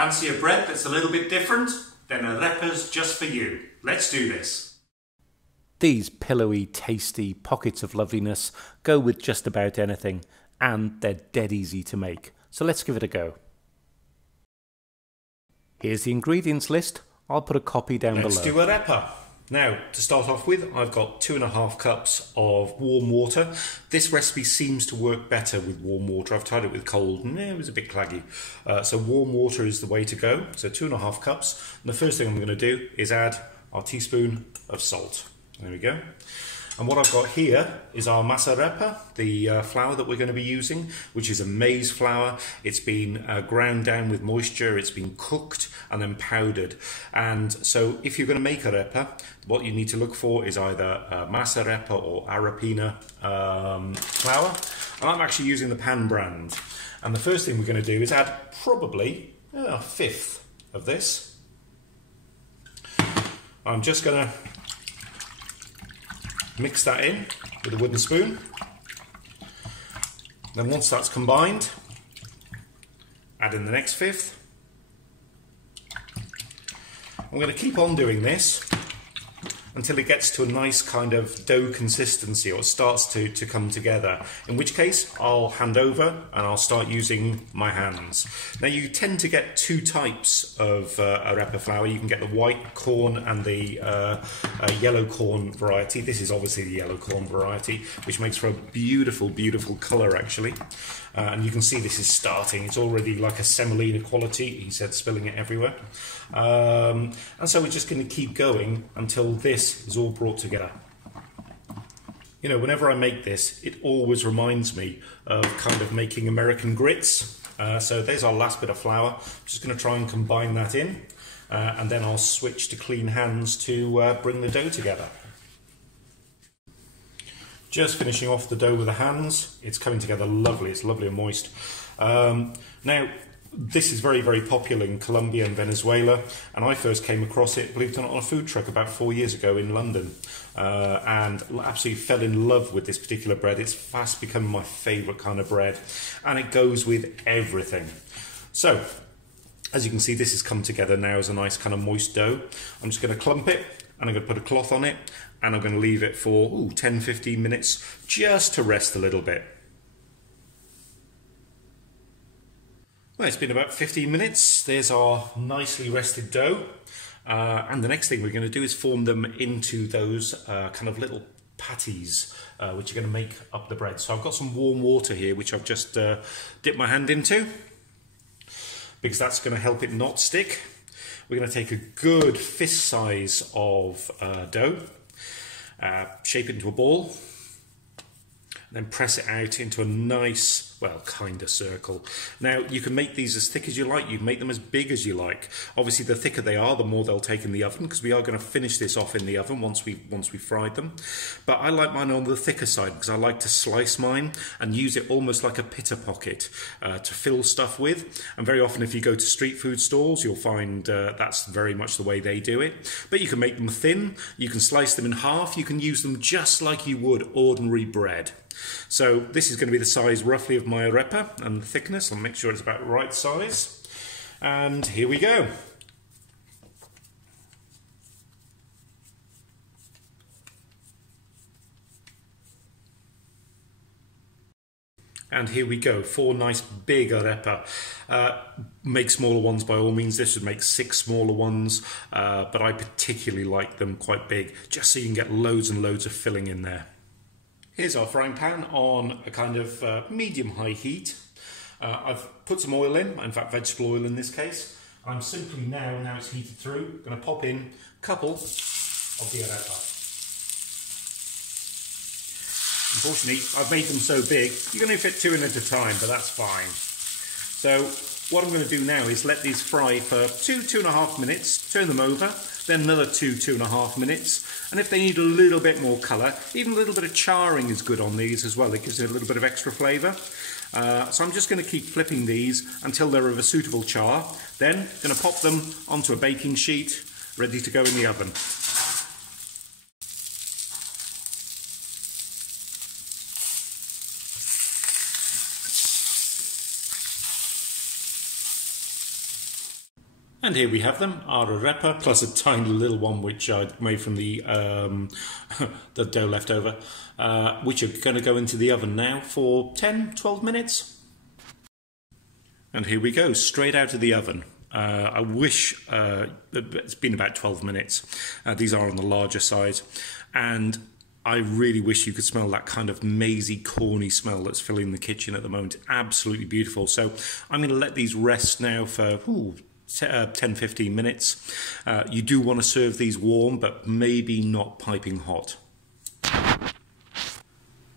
Fancy a bread that's a little bit different? Then Arepa's just for you. Let's do this. These pillowy, tasty pockets of loveliness go with just about anything, and they're dead easy to make. So let's give it a go. Here's the ingredients list. I'll put a copy down below. Let's do Arepa. Now, to start off with, I've got 2.5 cups of warm water. This recipe seems to work better with warm water. I've tried it with cold and it was a bit claggy. So warm water is the way to go. So 2.5 cups. And the first thing I'm going to do is add our teaspoon of salt. There we go. And what I've got here is our masa arepa, the flour that we're going to be using, which is a maize flour. It's been ground down with moisture, it's been cooked and then powdered. And so if you're going to make arepa, what you need to look for is either masa arepa or arepina flour. And I'm actually using the Pan brand. And the first thing we're going to do is add probably a fifth of this. I'm just going to mix that in with a wooden spoon. Then once that's combined, add in the next fifth. I'm going to keep on doing this until it gets to a nice kind of dough consistency, or it starts to come together, in which case I'll hand over and I'll start using my hands. Now you tend to get two types of arepa flour. You can get the white corn and the yellow corn variety. This is obviously the yellow corn variety, which makes for a beautiful, beautiful colour actually. And you can see this is starting. It's already like a semolina quality. He said, spilling it everywhere. And so we're just going to keep going until this is all brought together. You know, whenever I make this, it always reminds me of kind of making American grits. So there's our last bit of flour. I'm just going to try and combine that in. And then I'll switch to clean hands to bring the dough together. Just finishing off the dough with the hands. It's coming together lovely. It's lovely and moist. Now, this is very, very popular in Colombia and Venezuela, and I first came across it, believe it or not, on a food truck about 4 years ago in London, and absolutely fell in love with this particular bread. It's fast becoming my favourite kind of bread, and it goes with everything. So, as you can see, this has come together now as a nice kind of moist dough. I'm just going to clump it, and I'm going to put a cloth on it, and I'm going to leave it for 10-15 minutes just to rest a little bit. Well, it's been about 15 minutes. There's our nicely rested dough. And the next thing we're going to do is form them into those kind of little patties, which are going to make up the bread. So I've got some warm water here, which I've just dipped my hand into, because that's going to help it not stick. We're going to take a good fist size of dough, shape it into a ball, then press it out into a nice, well, kind of circle. Now, you can make these as thick as you like. You can make them as big as you like. Obviously, the thicker they are, the more they'll take in the oven, because we are going to finish this off in the oven once we fried them. But I like mine on the thicker side, because I like to slice mine and use it almost like a pitta pocket to fill stuff with. And very often, if you go to street food stalls, you'll find that's very much the way they do it. But you can make them thin. You can slice them in half. You can use them just like you would ordinary bread. So this is going to be the size roughly of my arepa and the thickness. I'll make sure it's about the right size. And here we go. And here we go, 4 nice big arepa. Make smaller ones by all means. This would make 6 smaller ones, but I particularly like them quite big, just so you can get loads and loads of filling in there. Here's our frying pan on a kind of medium-high heat. I've put some oil in fact vegetable oil in this case. I'm simply now it's heated through, going to pop in a couple of the arepa. Unfortunately, I've made them so big, you can only fit 2 in at a time, but that's fine. So what I'm going to do now is let these fry for 2.5 minutes, turn them over, then another 2.5 minutes, and if they need a little bit more colour, even a little bit of charring is good on these as well. It gives it a little bit of extra flavour. So I'm just going to keep flipping these until they're of a suitable char. Then I'm going to pop them onto a baking sheet, ready to go in the oven. And here we have them, our arepa, plus a tiny little one which I made from the the dough left over, which are going to go into the oven now for 10-12 minutes. And here we go, straight out of the oven. I wish it's been about 12 minutes. These are on the larger side. And I really wish you could smell that kind of mazy, corny smell that's filling the kitchen at the moment. Absolutely beautiful. So I'm going to let these rest now for 10-15 minutes. You do want to serve these warm, but maybe not piping hot.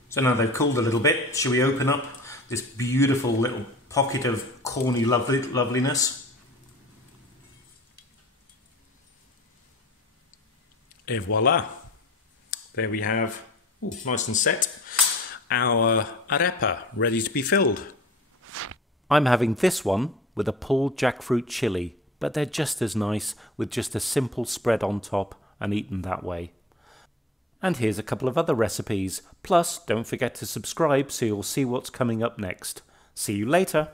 So now they've cooled a little bit, shall we open up this beautiful little pocket of corny loveliness? Et voila! There we have, nice and set, our arepa ready to be filled. I'm having this one with a pulled jackfruit chili, but they're just as nice with just a simple spread on top and eaten that way. And here's a couple of other recipes. Plus, don't forget to subscribe so you'll see what's coming up next. See you later.